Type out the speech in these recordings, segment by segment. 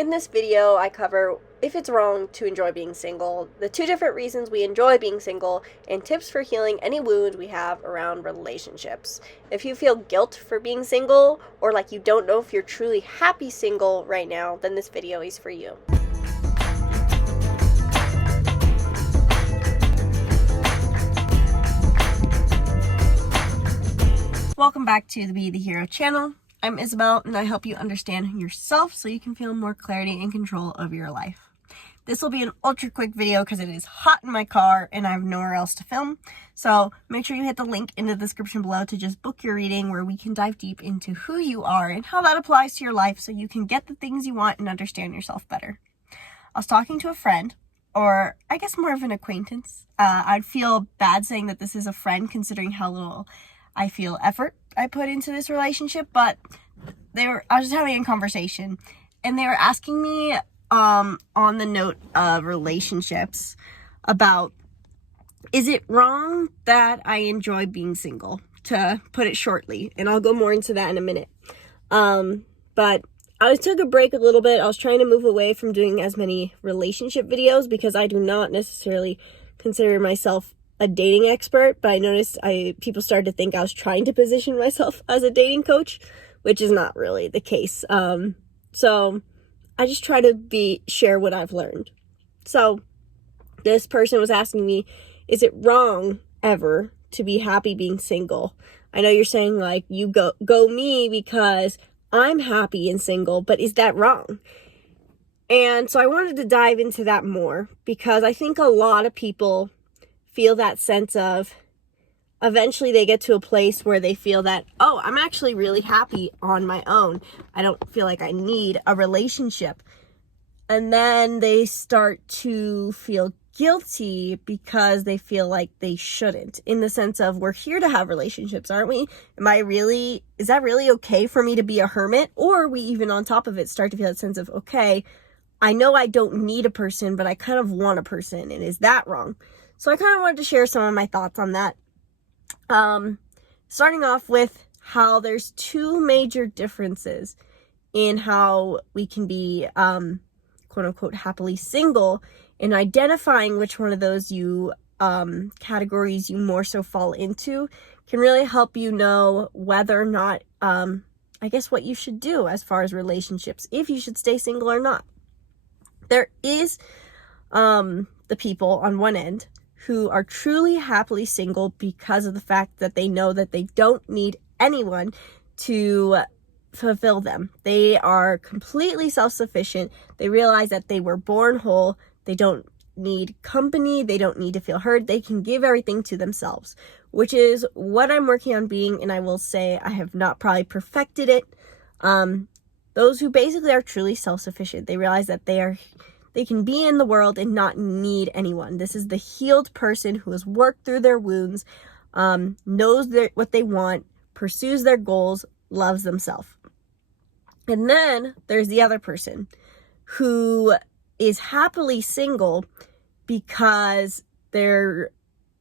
In this video, I cover if it's wrong to enjoy being single, the 2 different reasons we enjoy being single, and tips for healing any wounds we have around relationships. If you feel guilt for being single, or like you don't know if you're truly happy single right now, then this video is for you. Welcome back to the Be the Hero channel. I'm Isabelle, and I help you understand yourself so you can feel more clarity and control of your life. This will be an ultra quick video because it is hot in my car and I have nowhere else to film. So make sure you hit the link in the description below to just book your reading, where we can dive deep into who you are and how that applies to your life so you can get the things you want and understand yourself better. I was talking to a friend, or I guess more of an acquaintance. I'd feel bad saying that this is a friend considering how little I feel effort I put into this relationship, but I was just having a conversation and they were asking me on the note of relationships about, is it wrong that I enjoy being single, to put it shortly, and I'll go more into that in a minute. But I took a break a little bit. I was trying to move away from doing as many relationship videos because I do not necessarily consider myself a dating expert, but I noticed people started to think I was trying to position myself as a dating coach, which is not really the case. So I just try to share what I've learned. So this person was asking me, is it wrong ever to be happy being single? I know you're saying like, you go me because I'm happy and single, but is that wrong? And so I wanted to dive into that more because I think a lot of people feel that sense of, eventually they get to a place where they feel that, oh, I'm actually really happy on my own. I don't feel like I need a relationship. And then they start to feel guilty because they feel like they shouldn't, in the sense of, we're here to have relationships, aren't we? Is that really okay for me to be a hermit? Or we even on top of it start to feel that sense of, okay, I know I don't need a person, but I kind of want a person. And is that wrong? So I kind of wanted to share some of my thoughts on that. Starting off with how there's 2 major differences in how we can be, quote unquote, happily single, and identifying which one of those categories you more so fall into can really help you know whether or not, I guess, what you should do as far as relationships, if you should stay single or not. There is, the people on one end who are truly happily single because of the fact that they know that they don't need anyone to fulfill them. They are completely self-sufficient. They realize that they were born whole. They don't need company. They don't need to feel heard. They can give everything to themselves, which is what I'm working on being. And I will say I have not probably perfected it. Those who basically are truly self-sufficient, they realize that they can be in the world and not need anyone. This is the healed person who has worked through their wounds, knows what they want, pursues their goals, loves themselves. And then there's the other person who is happily single because they're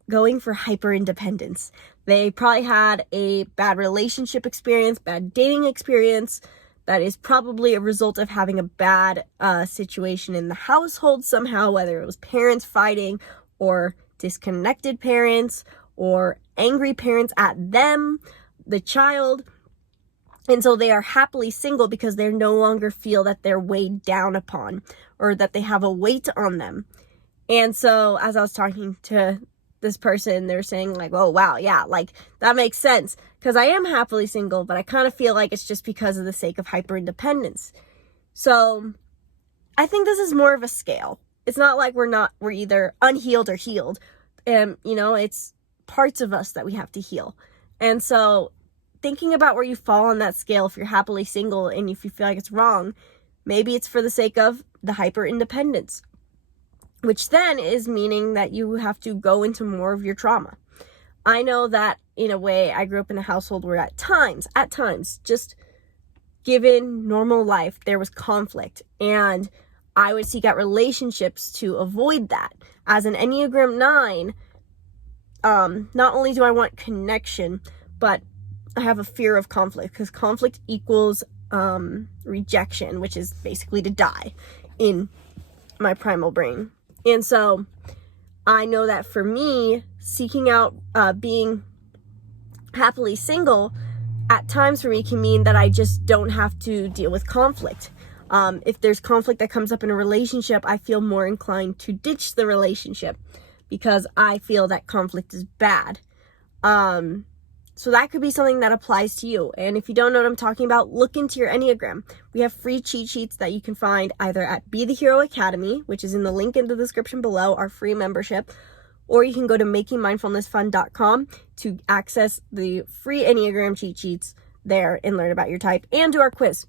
going for hyper independence. They probably had a bad relationship experience, bad dating experience, that is probably a result of having a bad situation in the household somehow, whether it was parents fighting or disconnected parents or angry parents at them, the child. And so they are happily single because they no longer feel that they're weighed down upon or that they have a weight on them. And so as I was talking to this person, they're saying like, oh, wow, yeah, like that makes sense. Because I am happily single, but I kind of feel like it's just because of the sake of hyper independence. So I think this is more of a scale. It's not like we're either unhealed or healed. And, it's parts of us that we have to heal. And so thinking about where you fall on that scale, if you're happily single and if you feel like it's wrong, maybe it's for the sake of the hyper independence, which then is meaning that you have to go into more of your trauma. I know that in a way I grew up in a household where at times, just given normal life, there was conflict, and I would seek out relationships to avoid that. As an Enneagram 9, not only do I want connection, but I have a fear of conflict, because conflict equals rejection, which is basically to die in my primal brain. And so I know that for me, seeking out being happily single at times for me can mean that I just don't have to deal with conflict. If there's conflict that comes up in a relationship, I feel more inclined to ditch the relationship because I feel that conflict is bad. So that could be something that applies to you. And if you don't know what I'm talking about, look into your Enneagram. We have free cheat sheets that you can find either at bethehero.academy, which is in the link in the description below, our free membership, or you can go to makingmindfulnessfun.com to access the free Enneagram cheat sheets there and learn about your type and do our quiz.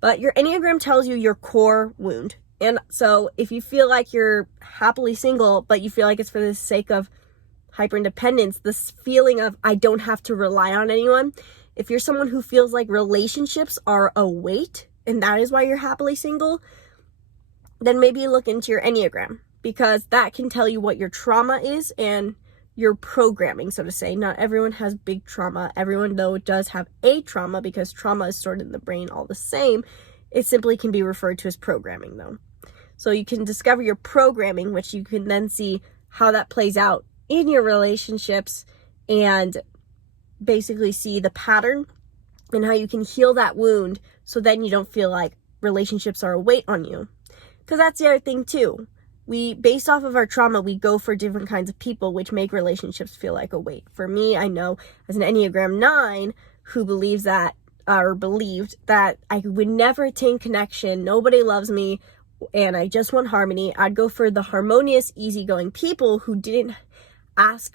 But your Enneagram tells you your core wound. And so if you feel like you're happily single, but you feel like it's for the sake of hyper-independence, this feeling of I don't have to rely on anyone, if you're someone who feels like relationships are a weight and that is why you're happily single, then maybe look into your Enneagram, because that can tell you what your trauma is and your programming, so to say. Not everyone has big trauma. Everyone, though, does have a trauma because trauma is stored in the brain all the same. It simply can be referred to as programming, though. So you can discover your programming, which you can then see how that plays out in your relationships and basically see the pattern and how you can heal that wound so then you don't feel like relationships are a weight on you. Because that's the other thing too. Based off of our trauma, we go for different kinds of people, which make relationships feel like a weight. For me, I know as an Enneagram 9 who believed that I would never attain connection, nobody loves me, and I just want harmony, I'd go for the harmonious, easygoing people who didn't ask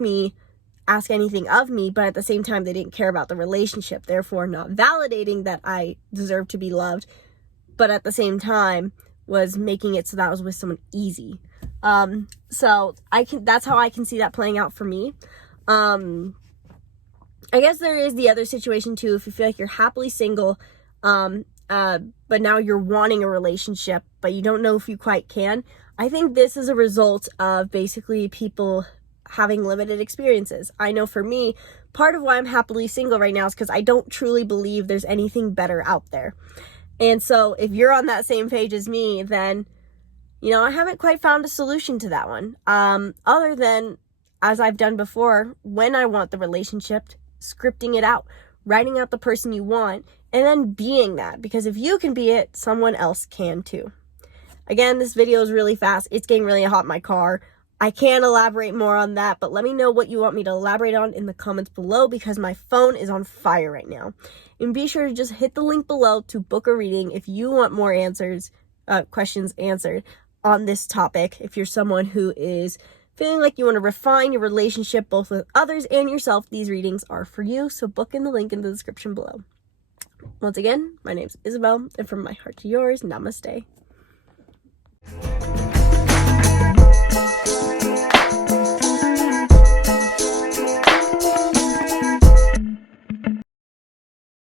anything of me, but at the same time, they didn't care about the relationship, therefore not validating that I deserve to be loved, but at the same time was making it so that I was with someone easy. So that's how I can see that playing out for me. I guess there is the other situation too, if you feel like you're happily single, but now you're wanting a relationship, but you don't know if you quite can. I think this is a result of basically people having limited experiences. I know for me, part of why I'm happily single right now is because I don't truly believe there's anything better out there. And so if you're on that same page as me, then, I haven't quite found a solution to that one. Other than, as I've done before, when I want the relationship, scripting it out, writing out the person you want, and then being that. Because if you can be it, someone else can too. Again, this video is really fast. It's getting really hot in my car. I can't elaborate more on that, but let me know what you want me to elaborate on in the comments below because my phone is on fire right now. And be sure to just hit the link below to book a reading if you want more questions answered on this topic. If you're someone who is feeling like you want to refine your relationship both with others and yourself, these readings are for you. So book in the link in the description below. Once again, my name's Isabelle, and from my heart to yours, namaste.